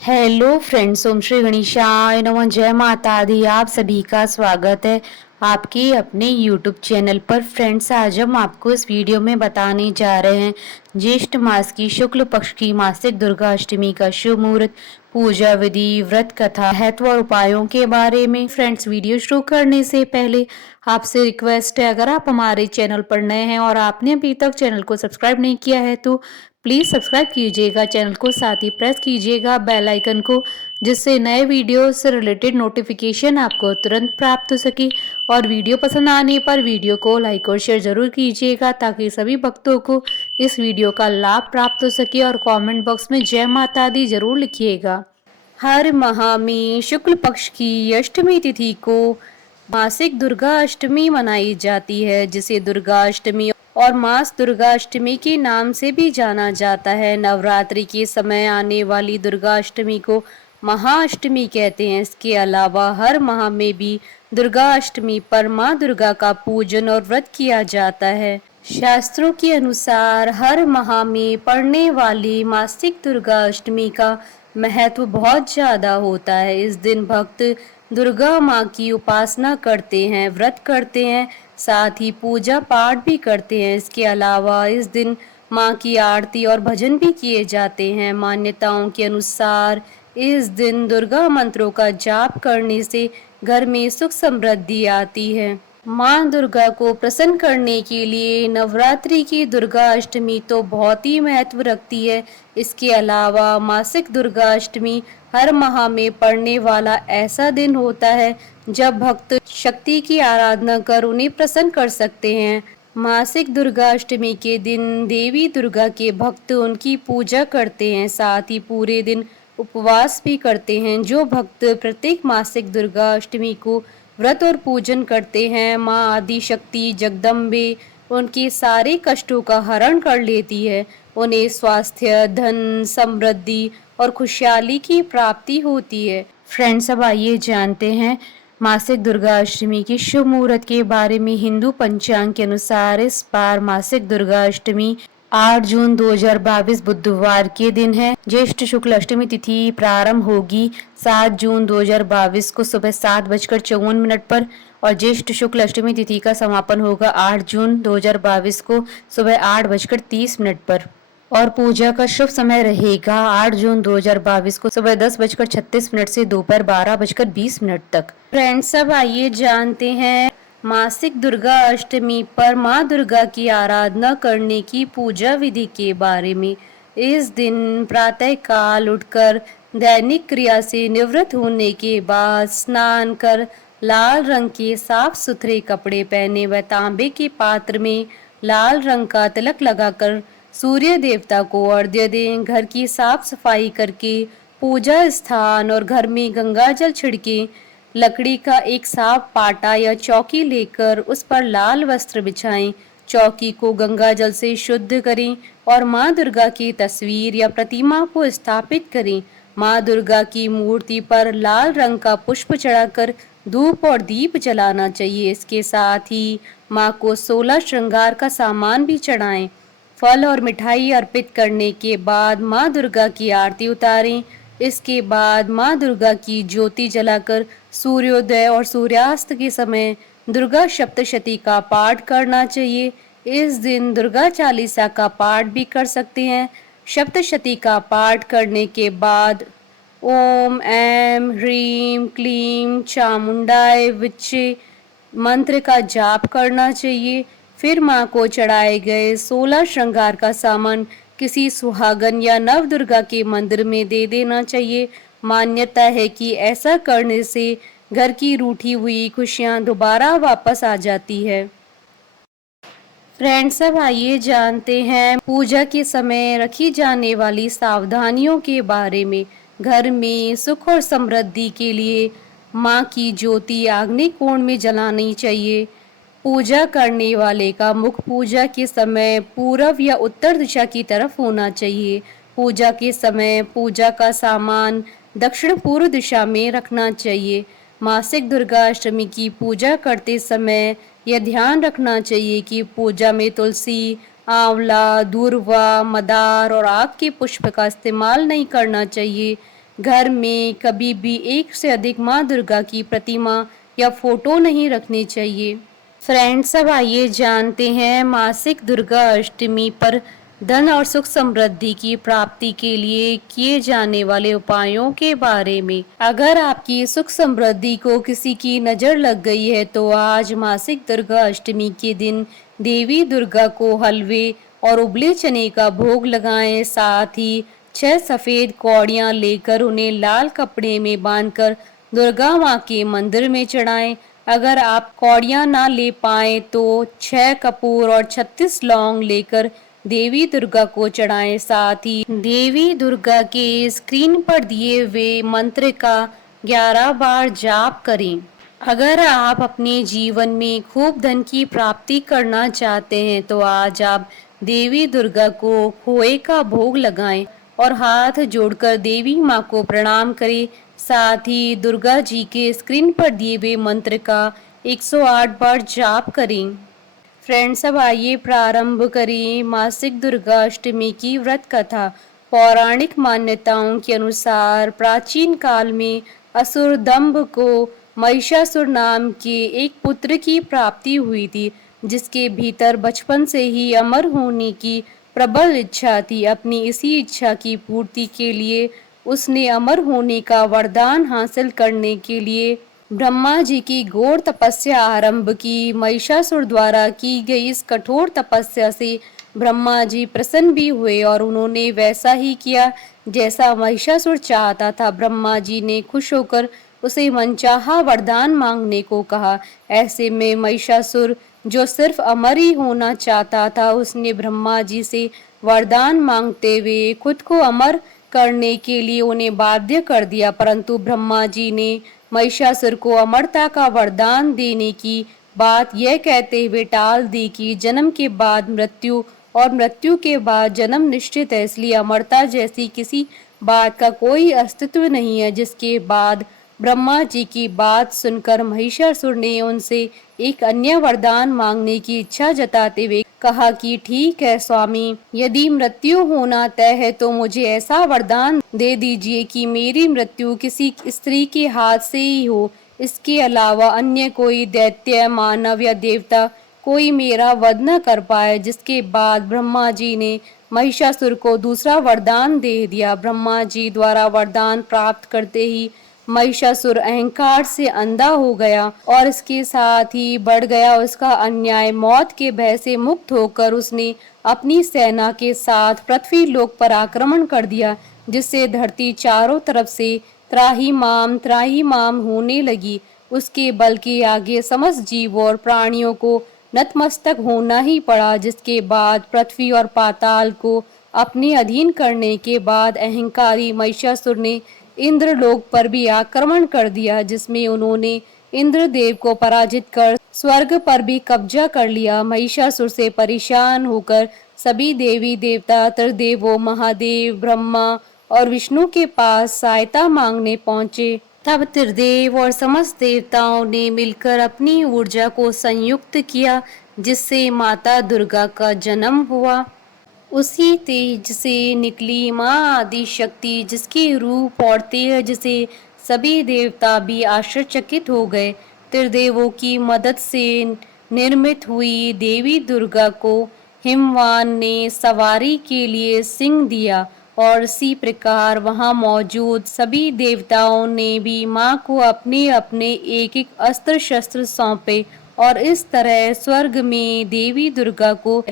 Hello friends, ओम श्री गणेशाय नमः। जय माता दी। आप सभी का स्वागत है आपके अपने यूट्यूब चैनल पर। फ्रेंड्स, आज हम आपको इस वीडियो में बताने जा रहे हैं ज्येष्ठ मास की शुक्ल पक्ष की मासिक दुर्गा अष्टमी का शुभ मुहूर्त, पूजा विधि, व्रत कथा, महत्व और उपायों के बारे में। फ्रेंड्स, वीडियो शुरू करने से पहले आपसे रिक्वेस्ट है, अगर आप हमारे चैनल पर नए हैं और आपने अभी तक चैनल को सब्सक्राइब नहीं किया है तो प्लीज़ सब्सक्राइब कीजिएगा चैनल को, साथ ही प्रेस कीजिएगा बेल आइकन को, जिससे नए वीडियो से रिलेटेड नोटिफिकेशन आपको तुरंत प्राप्त हो सके। और वीडियो पसंद आने पर वीडियो को लाइक और शेयर जरूर कीजिएगा ताकि सभी भक्तों को इस वीडियो का लाभ प्राप्त हो सके। और कमेंट बॉक्स में जय माता दी जरूर लिखिएगा। हर माह में शुक्ल पक्ष की अष्टमी तिथि को मासिक दुर्गा अष्टमी मनाई जाती है, जिसे दुर्गा अष्टमी और मास दुर्गा अष्टमी के नाम से भी जाना जाता है। नवरात्रि के समय आने वाली दुर्गा अष्टमी को महाअष्टमी कहते हैं। इसके अलावा हर माह में भी दुर्गा अष्टमी पर माँ दुर्गा का पूजन और व्रत किया जाता है। शास्त्रों के अनुसार हर माह में पड़ने वाली मासिक दुर्गा अष्टमी का महत्व बहुत ज्यादा होता है। इस दिन भक्त दुर्गा माँ की उपासना करते हैं, व्रत करते हैं, साथ ही पूजा पाठ भी करते हैं। इसके अलावा इस दिन माँ की आरती और भजन भी किए जाते हैं। मान्यताओं के अनुसार इस दिन दुर्गा मंत्रों का जाप करने से घर में सुख समृद्धि आती है। माँ दुर्गा को प्रसन्न करने के लिए नवरात्रि की दुर्गा अष्टमी तो बहुत ही महत्व रखती है। इसके अलावा मासिक दुर्गा अष्टमी हर माह में पड़ने वाला ऐसा दिन होता है जब भक्त शक्ति की आराधना कर उन्हें प्रसन्न कर सकते हैं। मासिक दुर्गा अष्टमी के दिन देवी दुर्गा के भक्त उनकी पूजा करते हैं, साथ ही पूरे दिन उपवास भी करते हैं। जो भक्त प्रत्येक मासिक दुर्गा अष्टमी को व्रत और पूजन करते हैं, माँ आदि शक्ति जगदम्बे उनके सारे कष्टों का हरण कर लेती है। उन्हें स्वास्थ्य, धन, समृद्धि और खुशहाली की प्राप्ति होती है। फ्रेंड्स, अब आइए जानते हैं मासिक दुर्गा अष्टमी की शुभ मुहूर्त के बारे में। हिंदू पंचांग के अनुसार इस बार मासिक दुर्गा अष्टमी 8 जून 2022 बुधवार के दिन है। ज्येष्ठ शुक्ल अष्टमी तिथि प्रारंभ होगी 7 जून 2022 को सुबह 7:54 पर और ज्येष्ठ शुक्ल अष्टमी तिथि का समापन होगा 8 जून 2022 को सुबह 8:30 पर। और पूजा का शुभ समय रहेगा 8 जून 2022 को सुबह 10:36 से दोपहर 12:20 तक। फ्रेंड्स, अब आइए जानते हैं मासिक दुर्गा अष्टमी पर माँ दुर्गा की आराधना करने की पूजा विधि के बारे में। इस दिन प्रातः काल उठकर दैनिक क्रिया से निवृत्त होने के बाद स्नान कर लाल रंग के साफ सुथरे कपड़े पहने व तांबे के पात्र में लाल रंग का तिलक लगाकर सूर्य देवता को अर्घ्य दें। घर की साफ सफाई करके पूजा स्थान और घर में गंगा जल छिड़के। लकड़ी का एक साफ पाटा या चौकी लेकर उस पर लाल वस्त्र बिछाएं। चौकी को गंगा जल से शुद्ध करें और माँ दुर्गा की तस्वीर या प्रतिमा को स्थापित करें। माँ दुर्गा की मूर्ति पर लाल रंग का पुष्प चढ़ाकर धूप और दीप जलाना चाहिए। इसके साथ ही माँ को 16 श्रृंगार का सामान भी चढ़ाएं। फल और मिठाई अर्पित करने के बाद माँ दुर्गा की आरती उतारें। इसके बाद माँ दुर्गा की ज्योति जलाकर सूर्योदय और सूर्यास्त के समय दुर्गा सप्तशती का पाठ करना चाहिए। इस दिन दुर्गा चालीसा का पाठ भी कर सकते हैं। सप्तशती का पाठ करने के बाद ओम ऐं ह्रीं क्लीं चामुंडाय विच्चे मंत्र का जाप करना चाहिए। फिर माँ को चढ़ाए गए 16 श्रृंगार का सामान किसी सुहागन या नव दुर्गा के मंदिर में दे देना चाहिए। मान्यता है कि ऐसा करने से घर की रूठी हुई खुशियाँ दोबारा वापस आ जाती है। फ्रेंड्स, अब आइए जानते हैं पूजा के समय रखी जाने वाली सावधानियों के बारे में। घर में सुख और समृद्धि के लिए माँ की ज्योति आग्नेय कोण में जलानी चाहिए। पूजा करने वाले का मुख पूजा के समय पूर्व या उत्तर दिशा की तरफ होना चाहिए। पूजा के समय पूजा का सामान दक्षिण पूर्व दिशा में रखना चाहिए। मासिक दुर्गा अष्टमी की पूजा करते समय यह ध्यान रखना चाहिए कि पूजा में तुलसी, आंवला, दूर्वा, मदार और आक के पुष्प का इस्तेमाल नहीं करना चाहिए। घर में कभी भी एक से अधिक माँ दुर्गा की प्रतिमा या फोटो नहीं रखनी चाहिए। फ्रेंड्स, अब आइए जानते हैं मासिक दुर्गा अष्टमी पर धन और सुख समृद्धि की प्राप्ति के लिए किए जाने वाले उपायों के बारे में। अगर आपकी सुख समृद्धि को किसी की नजर लग गई है तो आज मासिक दुर्गा अष्टमी के दिन देवी दुर्गा को हलवे और उबले चने का भोग लगाएं। साथ ही 6 सफेद कौड़ियां लेकर उन्हें लाल कपड़े में बांधकर दुर्गा माँ के मंदिर में चढ़ाएं। अगर आप कौड़ियां ना ले पाए तो 6 कपूर और 36 लौंग लेकर देवी दुर्गा को चढ़ाएं। साथ ही देवी दुर्गा के स्क्रीन पर दिए हुए मंत्र का 11 बार जाप करें। अगर आप अपने जीवन में खूब धन की प्राप्ति करना चाहते हैं तो आज आप देवी दुर्गा को खोए का भोग लगाएं और हाथ जोड़कर देवी माँ को प्रणाम करें। साथ ही दुर्गा जी के स्क्रीन पर दिए हुए मंत्र का 108 बार जाप करें। फ्रेंड्स, अब आइए प्रारंभ करें मासिक दुर्गा अष्टमी की व्रत कथा। पौराणिक मान्यताओं के अनुसार प्राचीन काल में असुर दंभ को महिषासुर नाम के एक पुत्र की प्राप्ति हुई थी, जिसके भीतर बचपन से ही अमर होने की प्रबल इच्छा थी। अपनी इसी इच्छा की पूर्ति के लिए उसने अमर होने का वरदान हासिल करने के लिए ब्रह्मा जी की घोर तपस्या आरंभ की। महिषासुर द्वारा की गई इस कठोर तपस्या से ब्रह्मा जी प्रसन्न भी हुए और उन्होंने वैसा ही किया जैसा महिषासुर चाहता था। ब्रह्मा जी ने खुश होकर उसे मनचाहा वरदान मांगने को कहा। ऐसे में महिषासुर, जो सिर्फ अमर ही होना चाहता था, उसने ब्रह्मा जी से वरदान मांगते हुए खुद को अमर करने के लिए उन्हें बाध्य कर दिया। परंतु ब्रह्मा जी ने महिषासुर को अमरता का वरदान देने की बात यह कहते हुए टाल दी कि जन्म के बाद मृत्यु और मृत्यु के बाद जन्म निश्चित है, इसलिए अमरता जैसी किसी बात का कोई अस्तित्व नहीं है। जिसके बाद ब्रह्मा जी की बात सुनकर महिषासुर ने उनसे एक अन्य वरदान मांगने की इच्छा जताते हुए कहा कि ठीक है स्वामी, यदि मृत्यु होना तय है तो मुझे ऐसा वरदान दे दीजिए कि मेरी मृत्यु किसी स्त्री के हाथ से ही हो। इसके अलावा अन्य कोई दैत्य, मानव या देवता कोई मेरा वध न कर पाए। जिसके बाद ब्रह्मा जी ने महिषासुर को दूसरा वरदान दे दिया। ब्रह्मा जी द्वारा वरदान प्राप्त करते ही महिषासुर अहंकार से अंधा हो गया और इसके साथ ही बढ़ गया उसका अन्याय। मौत के भय से मुक्त होकर उसने अपनी सेना के साथ पृथ्वी लोक पर आक्रमण कर दिया, जिससे धरती चारों तरफ से त्राही माम होने लगी। उसके बल के आगे समस्त जीवों और प्राणियों को नतमस्तक होना ही पड़ा। जिसके बाद पृथ्वी और पाताल को अपने अधीन करने के बाद अहंकारी महिषासुर ने इंद्रलोक पर भी आक्रमण कर दिया, जिसमें उन्होंने इंद्रदेव को पराजित कर स्वर्ग पर भी कब्जा कर लिया। महिषासुर से परेशान होकर सभी देवी देवता त्रिदेवों महादेव, ब्रह्मा और विष्णु के पास सहायता मांगने पहुंचे। तब त्रिदेव और समस्त देवताओं ने मिलकर अपनी ऊर्जा को संयुक्त किया, जिससे माता दुर्गा का जन्म हुआ। उसी तेज से निकली माँ आदि शक्ति, जिसके रूप और तेज से सभी देवता भी आश्चर्यचकित हो गए। त्रिदेवों की मदद से निर्मित हुई देवी दुर्गा को हिमवान ने सवारी के लिए सिंह दिया और इसी प्रकार वहां मौजूद सभी देवताओं ने भी माँ को अपने अपने एक एक अस्त्र शस्त्र सौंपे और इस तरह स्वर्ग में देवी दुर्गा को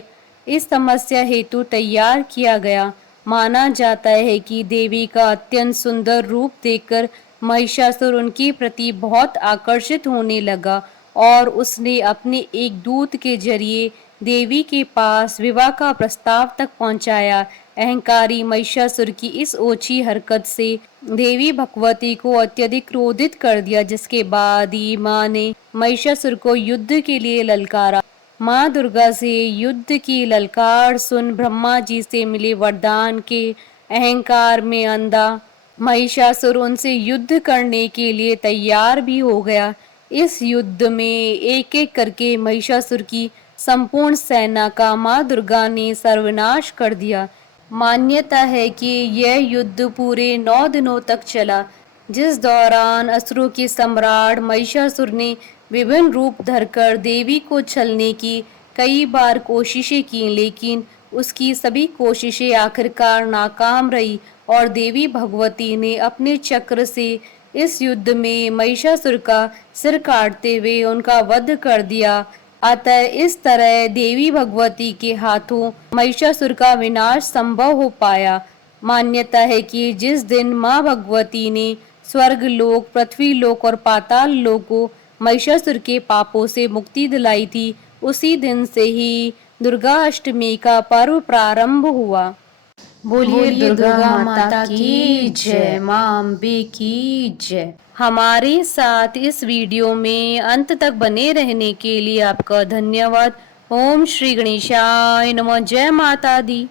इस समस्या हेतु तैयार किया गया। माना जाता है कि देवी का अत्यंत सुंदर रूप देखकर महिषासुर उनके प्रति बहुत आकर्षित होने लगा और उसने अपने एक दूत के जरिए देवी के पास विवाह का प्रस्ताव तक पहुंचाया। अहंकारी महिषासुर की इस ओछी हरकत से देवी भगवती को अत्यधिक क्रोधित कर दिया, जिसके बाद ही माँ ने महिषासुर को युद्ध के लिए ललकारा। माँ दुर्गा से युद्ध की ललकार सुन ब्रह्मा जी से मिले वरदान के अहंकार में अंधा महिषासुर उनसे युद्ध करने के लिए तैयार भी हो गया। इस युद्ध में एक एक करके महिषासुर की संपूर्ण सेना का माँ दुर्गा ने सर्वनाश कर दिया। मान्यता है कि यह युद्ध पूरे 9 दिनों तक चला, जिस दौरान असुरों के सम्राट महिषासुर ने विभिन्न रूप धरकर देवी को छलने की कई बार कोशिशें की, लेकिन उसकी सभी कोशिशें आखिरकार नाकाम रही और देवी भगवती ने अपने चक्र से इस युद्ध में महिषासुर का सिर काटते हुए उनका वध कर दिया। अतः इस तरह देवी भगवती के हाथों महिषासुर का विनाश संभव हो पाया। मान्यता है कि जिस दिन मां भगवती ने स्वर्ग लोक, पृथ्वी लोक और पाताल लोक को महिषासुर के पापों से मुक्ति दिलाई थी, उसी दिन से ही दुर्गा अष्टमी का पर्व प्रारंभ हुआ। बोलिए दुर्गा माता की जय, मां अम्बे की जय। हमारे साथ इस वीडियो में अंत तक बने रहने के लिए आपका धन्यवाद। ओम श्री गणेशाय नमः। जय माता दी।